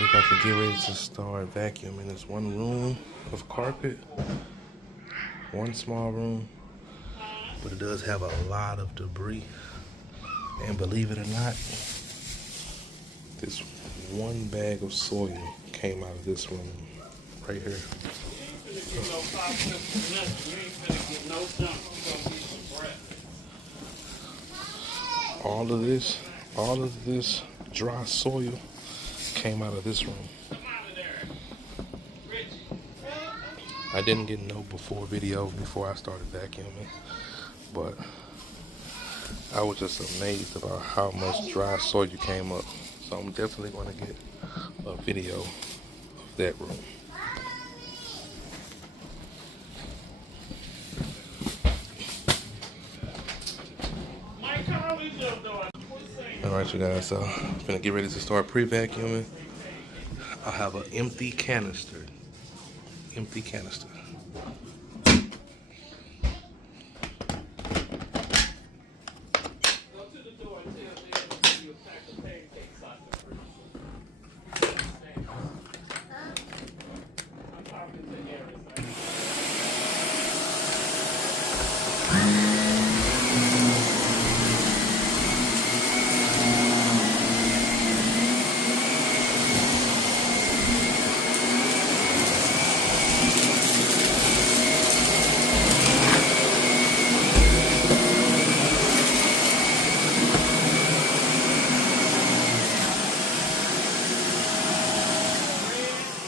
We're about to get ready to start vacuuming. It's one room of carpet, one small room, but it does have a lot of debris. And believe it or not, this one bag of soil came out of this room right here. All of this dry soil came out of this room. I didn't get no before video before I started vacuuming, but I was just amazed about how much dry soil came up. So I'm definitely going to get a video of that room. Alright, you guys, so I'm gonna get ready to start pre-vacuuming. I have an empty canister.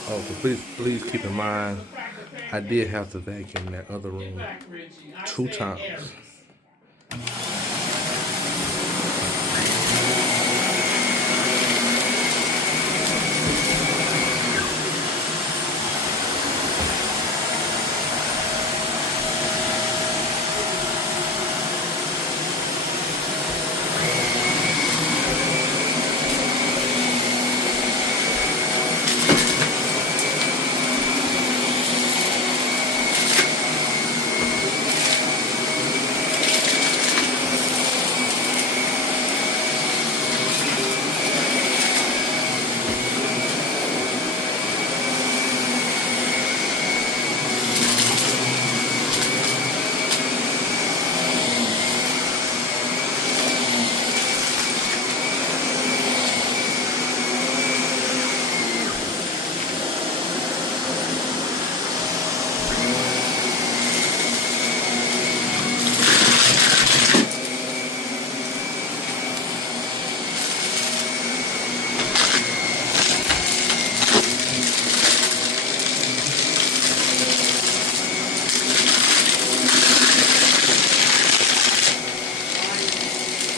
Oh, so please keep in mind, I did have to vacuum that other room 2 times.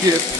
Yes.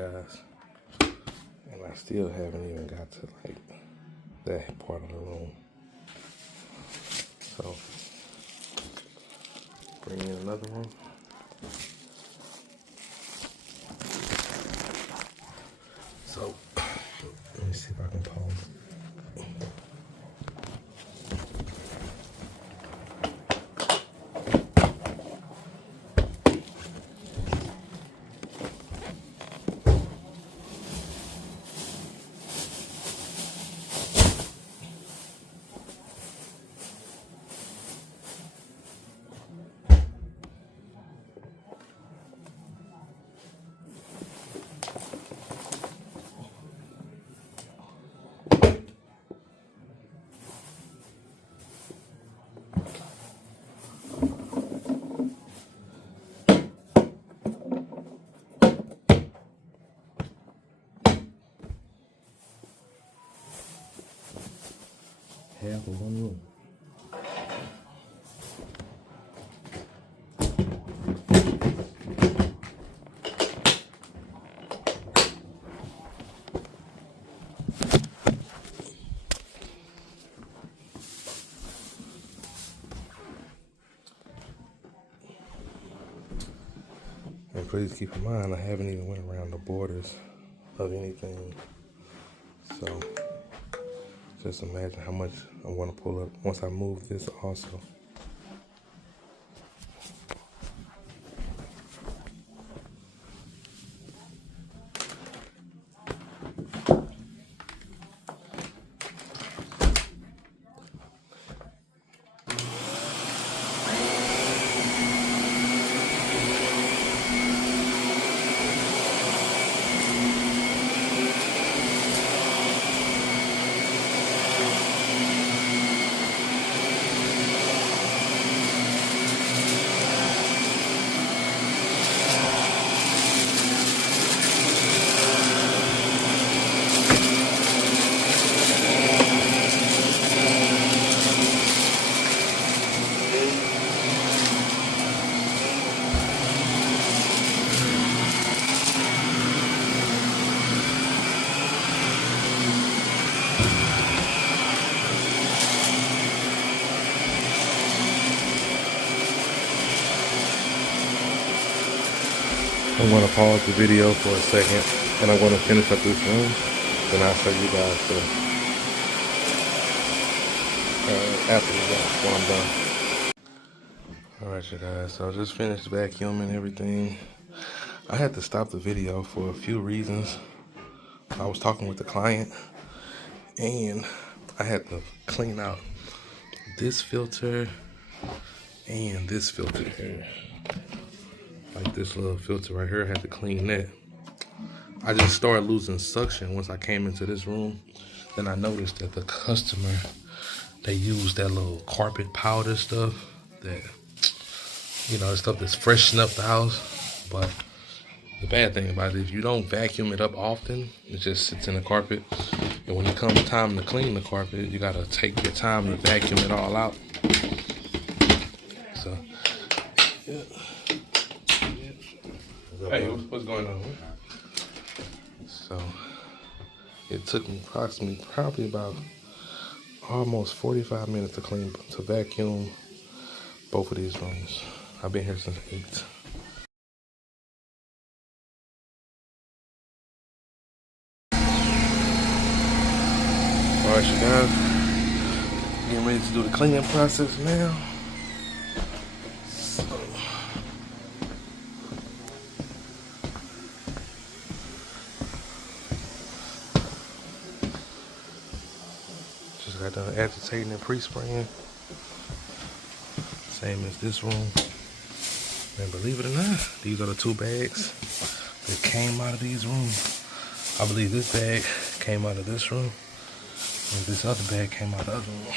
guys. And I still haven't even got to like that part of the room. So, bring in another one. So, let me see if I can pause it. Half of one room. And please keep in mind, I haven't even went around the borders of anything. So just imagine how much I'm going to pull up once I move this also. I'm going to pause the video for a second and I'm going to finish up this room. Then I'll show you guys after that when I'm done. Alright you guys, so I just finished vacuuming everything. I had to stop the video for a few reasons. I was talking with the client and I had to clean out this filter and this filter here. Like this little filter right here, I had to clean that. I just started losing suction once I came into this room. Then I noticed that the customer, they use that little carpet powder stuff that, you know, the stuff that's freshening up the house. But the bad thing about it is you don't vacuum it up often. It just sits in the carpet. And when it comes time to clean the carpet, you gotta take your time to vacuum it all out. So, yeah. Hey, what's going on? So, it took me approximately probably about almost 45 minutes to vacuum both of these rooms. I've been here since 8. Alright, you guys, getting ready to do the cleaning process now. So, just got done agitating and pre-spraying. Same as this room. And believe it or not, these are the 2 bags that came out of these rooms. I believe this bag came out of this room, and this other bag came out of the other room.